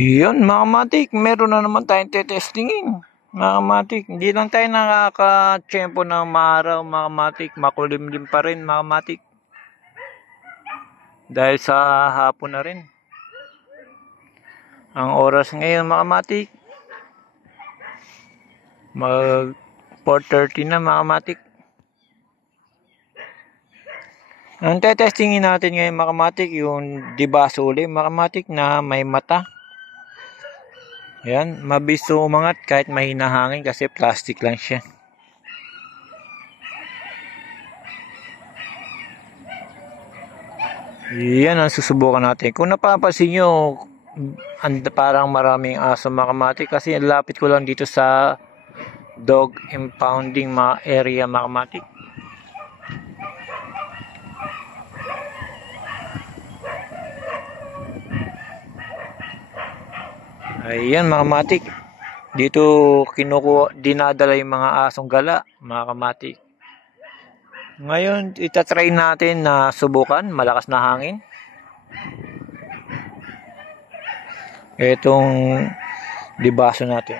Yun, mga matik, meron na naman tayong tetestingin. Mga matik, hindi lang tayo nakaka-tsempo ng maaraw, mga matik, makulimlim pa rin, mga matik. Dahil sa hapon na rin. Ang oras ngayon, mga matik, mag 4:30 na, mga matik. Ang tetestingin natin ngayon, mga matik, yung dibasuli, mga matik, na may mata. Ayan, mabilis umangat kahit mahina hangin kasi plastic lang siya. Yan ang susubukan natin. Kung napapansin nyo, parang maraming aso, mga matik, kasi lapit ko lang dito sa dog impounding area, mga matik. Ayan, mga matik. Dito dinadala yung mga asong gala, mga kamatik. Ngayon, itatry natin na subukan, malakas na hangin. Itong dibaso natin.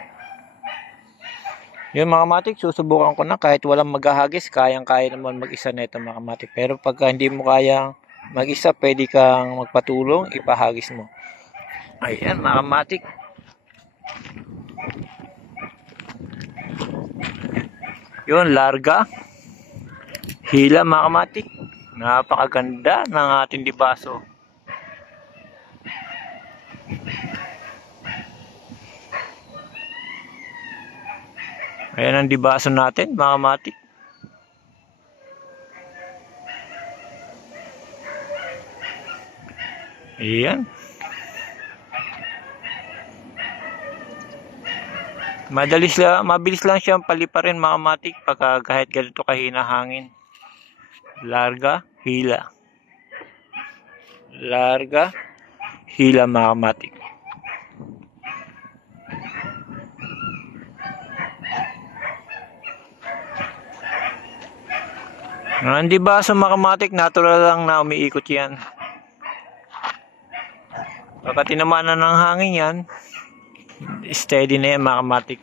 Yun, mga kamatik, susubukan ko na kahit walang maghahagis, kayang-kaya naman mag-isa na ito, mga kamatik. Pero pagka hindi mo kayang mag-isa, pwede kang magpatulong, ipahagis mo. Ayan, mga kamatik. Yun, larga. Hila, mga kamatik. Napakaganda ng ating dibaso. Ayan ang dibaso natin, mga kamatik. Ayan. Mabilis lang siyang paliparin, mga kamatik, pagka kahit ganito kahina hangin. Larga, hila. Larga, hila, mga kamatik. Hindi ba sa mga kamatik, natural lang na umiikot yan. Pagka tinamanan ng hangin yan, steady na yan, mga kamatik.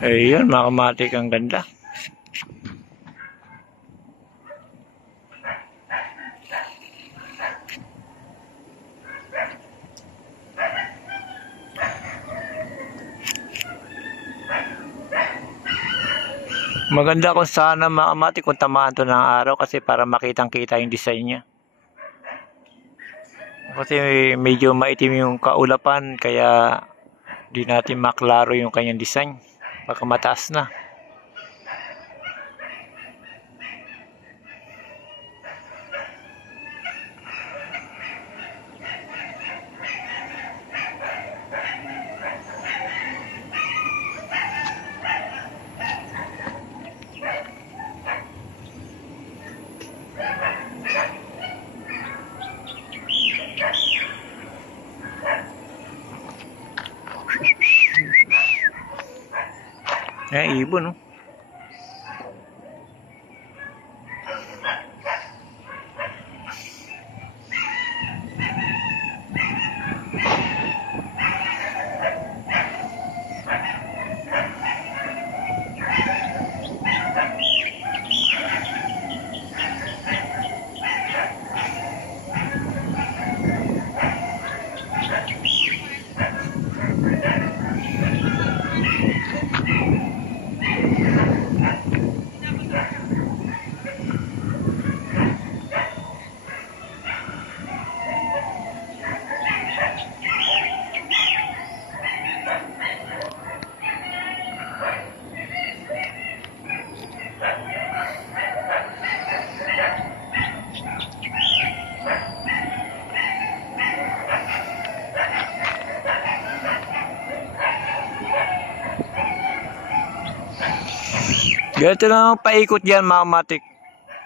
Ayun, mga kamatik, ang ganda. Maganda kung sana, mga kamatik, kung tamaan to ng araw kasi para makitang-kita yung design niya. Kasi medyo maitim yung kaulapan kaya di natin maklaro yung kanyang design pagka mataas na. Ayan, ibon, no? Ganito lang paikot yan, mga kamatik.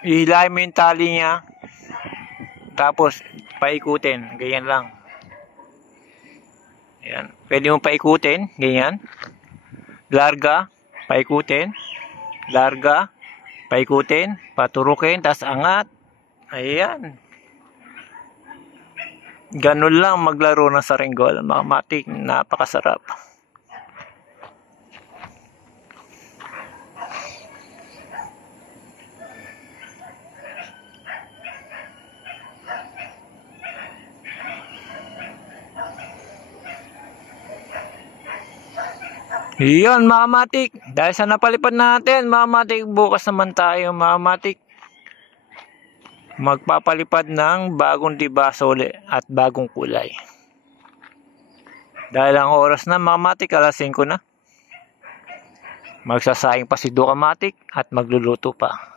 Ihilahin mo yung tali niya. Tapos paikutin. Ganyan lang. Ayan. Pwede mo paikutin. Ganyan. Larga. Paikutin. Larga. Paikutin. Paturukin. Tas angat. Ayan. Ganun lang maglaro ng saringgol. Mga matik. Napakasarap. Yun mga matik, dahil sa napalipad natin mga matik, bukas naman tayo mga matik magpapalipad ng bagong dibaso uli at bagong kulay. Dahil ang oras na mga matik, alas 5 na. Magsasayang pa si Duka Matik at magluluto pa.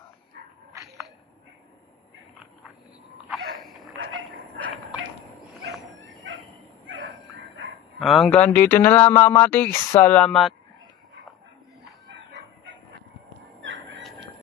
Hanggang dito na lang mga matik. Salamat.